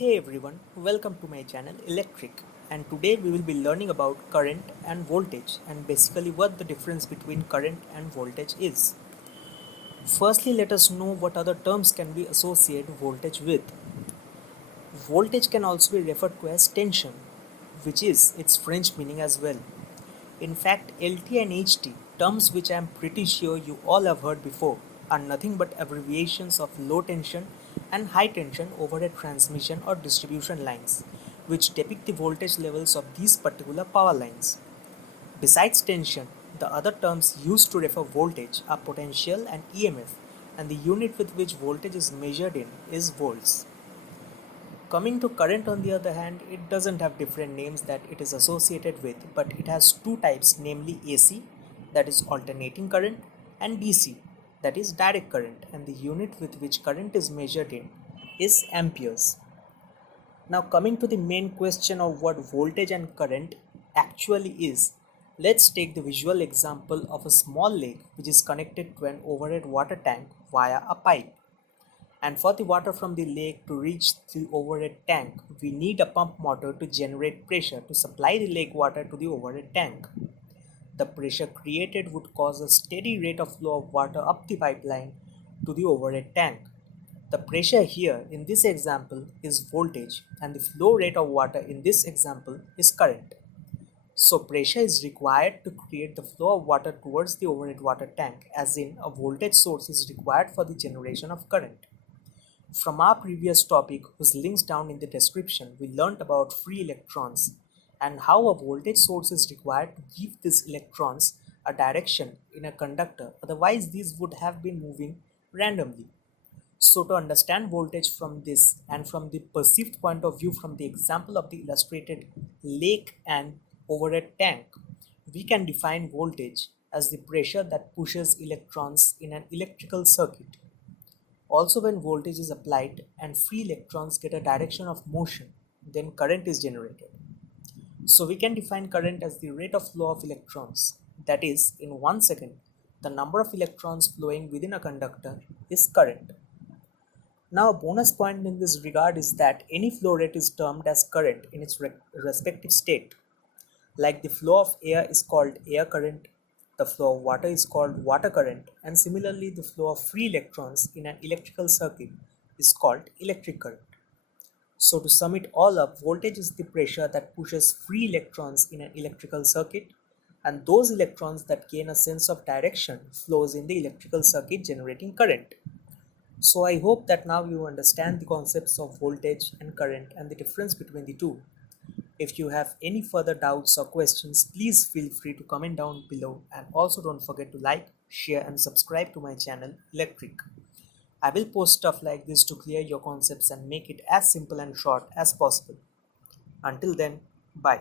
Hey everyone, welcome to my channel Electric, and today we will be learning about current and voltage and basically what the difference between current and voltage is. Firstly, let us know what other terms can we associate voltage with. Voltage can also be referred to as tension, which is its French meaning as well. In fact, LT and HT, terms which I am pretty sure you all have heard before, are nothing but abbreviations of low tension and high tension overhead transmission or distribution lines, which depict the voltage levels of these particular power lines. Besides tension, the other terms used to refer voltage are potential and EMF, and the unit with which voltage is measured in is volts. Coming to current, on the other hand, it doesn't have different names that it is associated with, but it has two types, namely AC, that is alternating current, and DC, that is direct current, and the unit with which current is measured in is amperes. Now, coming to the main question of what voltage and current actually is, let's take the visual example of a small lake which is connected to an overhead water tank via a pipe. And for the water from the lake to reach the overhead tank, we need a pump motor to generate pressure to supply the lake water to the overhead tank. The pressure created would cause a steady rate of flow of water up the pipeline to the overhead tank. The pressure here in this example is voltage, and the flow rate of water in this example is current. So pressure is required to create the flow of water towards the overhead water tank, as in a voltage source is required for the generation of current. From our previous topic, whose links down in the description, we learnt about free electrons and how a voltage source is required to give these electrons a direction in a conductor, otherwise these would have been moving randomly. So to understand voltage from this and from the perceived point of view from the example of the illustrated lake and overhead tank, we can define voltage as the pressure that pushes electrons in an electrical circuit. Also, when voltage is applied and free electrons get a direction of motion, then current is generated. So we can define current as the rate of flow of electrons. That is, in 1 second, the number of electrons flowing within a conductor is current. Now, a bonus point in this regard is that any flow rate is termed as current in its respective state. Like the flow of air is called air current, the flow of water is called water current, and similarly the flow of free electrons in an electrical circuit is called electric current. So to sum it all up, voltage is the pressure that pushes free electrons in an electrical circuit, and those electrons that gain a sense of direction flows in the electrical circuit generating current. So I hope that now you understand the concepts of voltage and current and the difference between the two. If you have any further doubts or questions, please feel free to comment down below, and also don't forget to like, share and subscribe to my channel Electric. I will post stuff like this to clear your concepts and make it as simple and short as possible. Until then, bye.